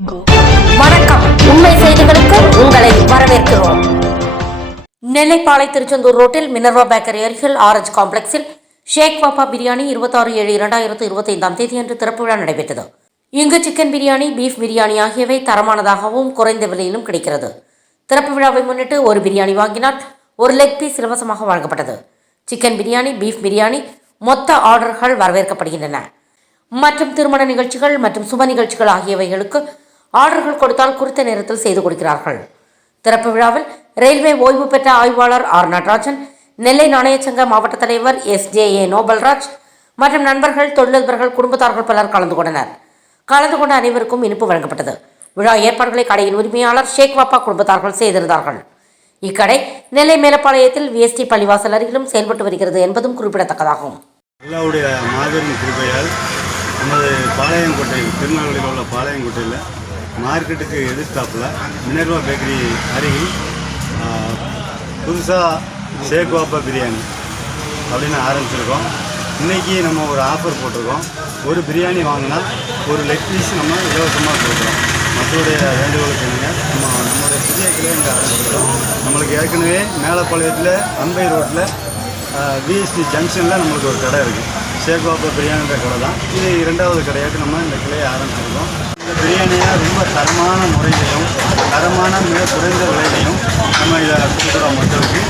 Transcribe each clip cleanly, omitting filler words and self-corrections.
வணக்கம். உண்மை செய்திகளுக்கு உங்களை வரவேற்கிறோம். நெல்லைப்பாளை திருச்செந்தூர் ரோட்டில் மினர்வா பேக்கரி அருகில் ஆரஞ்ச் காம்ப்ளெக்ஸில் ஷேக் வாப்பா பிரியாணி 26/7/2025 அன்று திறப்பு விழா நடைபெற்றது. இங்கு சிக்கன் பிரியாணி, பீஃப் பிரியாணி ஆகியவை தரமானதாகவும் குறைந்த விலையிலும் கிடைக்கிறது. திறப்பு விழாவை முன்னிட்டு ஒரு பிரியாணி வாங்கினால் ஒரு லெக் பீஸ் இலவசமாக வழங்கப்பட்டது. சிக்கன் பிரியாணி, பீஃப் பிரியாணி மொத்த ஆர்டர்கள் வரவேற்கப்படுகின்றன. மற்றும் திருமண நிகழ்ச்சிகள் மற்றும் சுப நிகழ்ச்சிகள் ஆகியவைகளுக்கு ஆர்டர்கள் கொடுத்தால் குறித்த நேரத்தில் செய்து கொடுக்கிறார்கள். திறப்பு விழாவில் ரயில்வே ஓய்வு பெற்ற ஆய்வாளர் ஆர் நடராஜன், நெல்லை நாணயச்சங்க மாவட்ட தலைவர் SJA நோபல்ராஜ் மற்றும் நண்பர்கள், தொழிலதிபர்கள், குடும்பத்தார்கள் பலர் கலந்து கொண்டனர். கலந்து கொண்ட அனைவருக்கும் இனிப்பு வழங்கப்பட்டது. விழா ஏற்பாடுகளை கடையின் உரிமையாளர் ஷேக் வாப்பா குடும்பத்தார்கள் செய்திருந்தார்கள். இக்கடை நெல்லை மேலப்பாளையத்தில் VST பள்ளிவாசல் அருகிலும் செயல்பட்டு வருகிறது என்பதும் குறிப்பிடத்தக்கதாகும். அல்லாவுடைய மாபெரும் கிருபையால் நமது பாளையங்கோட்டை, திருநெல்வேலியில் உள்ள பாளையங்கோட்டையில் மார்க்கெட்டுக்கு எதிர்த்தாப்பில் மினர்வா பேக்கரி அருகில் புதுசாக ஷேக் வாப்பா பிரியாணி அப்படின்னு ஆரம்பிச்சிருக்கோம். இன்றைக்கி நம்ம ஒரு ஆஃபர் போட்டிருக்கோம். ஒரு பிரியாணி வாங்கினா ஒரு லெக் பீஸ் நம்ம இலவசமாக கொடுக்குறோம். மக்களுடைய வேண்டுகோளுக்கு நம்மளுடைய புதிய கிளை இங்கே ஆரம்பிச்சிருக்கோம். நம்மளுக்கு ஏற்கனவே மேலப்பாளையத்தில் அம்பை ரோட்டில் VST ஜங்ஷனில் நம்மளுக்கு ஒரு கடை இருக்குது. ஷேக் வாப்பா பிரியாணின்ற கடை தான். இது 2வது கடையாட்டு நம்ம இந்த கிளையை ஆரம்பிச்சிருக்கோம். இந்த பிரியாணியை ரொம்ப தரமான முறையிலையும் தரமான மிக குறைந்த விலையிலையும் நம்ம இதை கொடுக்குறோம் மக்களுக்கு.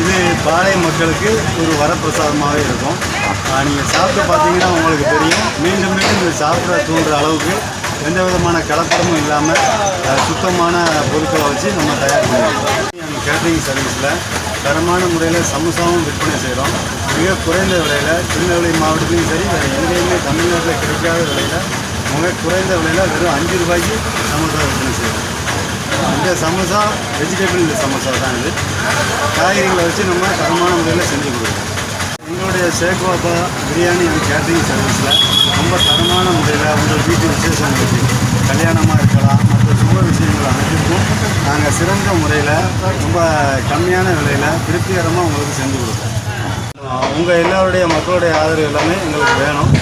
இது பாளைய மக்களுக்கு ஒரு வரப்பிரசாதமாகவே இருக்கும். நீங்கள் சாப்பிட்டு பார்த்தீங்கன்னா உங்களுக்கு தெரியும். மீண்டும் மீண்டும் இது சாப்பிட தூண்டுற அளவுக்கு எந்த விதமான கலப்படமும் இல்லாமல் சுத்தமான பொருட்களை வச்சு நம்ம தயார் பண்ணியிருக்கோம். கேட்டரிங் சர்வீஸில் தரமான முறையில் சமோசாவும் விற்பனை செய்கிறோம். மிக குறைந்த விலையில் திருநெல்வேலி மாவட்டத்திலையும் சரி, வேறு எங்கேயுமே தமிழ்நாட்டில் கிடைக்காத விலையில் மிக குறைந்த விலையில் வெறும் 5 ரூபாய்க்கு சமோசா விற்பனை செய்கிறோம். இந்த சமோசா வெஜிடபிள் சமோசா தான். இது காய்கறிகளை வச்சு நம்ம தரமான முறையில் செஞ்சு கொடுக்குறோம். எங்களுடைய ஷேக் வாப்பா பிரியாணி அண்ட் கேட்டரிங் சர்வீஸில் ரொம்ப தரமான முறையில் உங்கள் வீட்டு விசேஷங்களுக்கு, கல்யாணமாக இருக்கலாம், மற்ற சுப விஷயங்கள் அனைத்துக்கும் நாங்கள் சிறந்த முறையில் ரொம்ப கம்மியான விலையில் திருப்திகரமாக உங்களுக்கு செஞ்சு கொடுப்போம். உங்கள் எல்லாருடைய மக்களுடைய ஆதரவு எல்லாமே எங்களுக்கு வேணும்.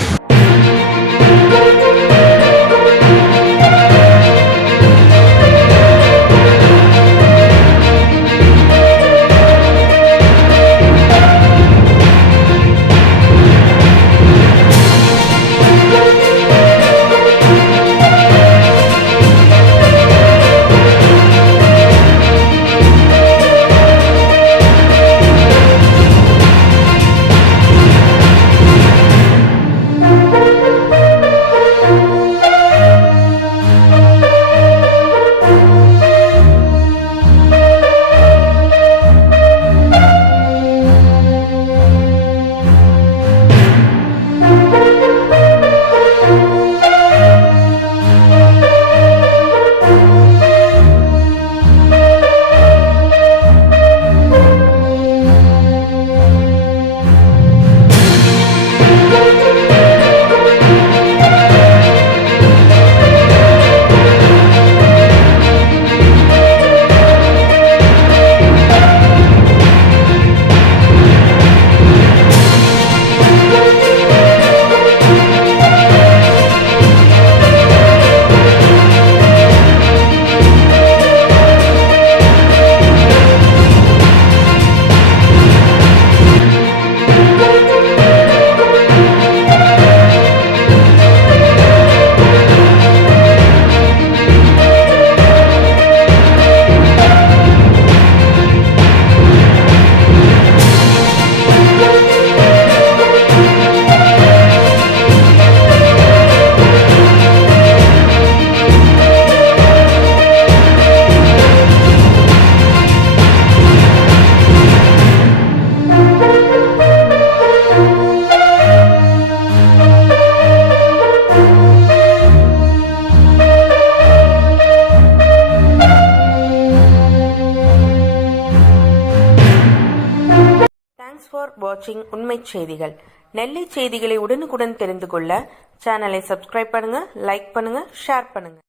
ஃபார் வாட்சிங் உண்மை செய்திகள். நெல்லை செய்திகளை உடனுக்குடன் தெரிந்து கொள்ள சேனலை சப்ஸ்கிரைப் பண்ணுங்க, லைக் பண்ணுங்க, ஷேர் பண்ணுங்க.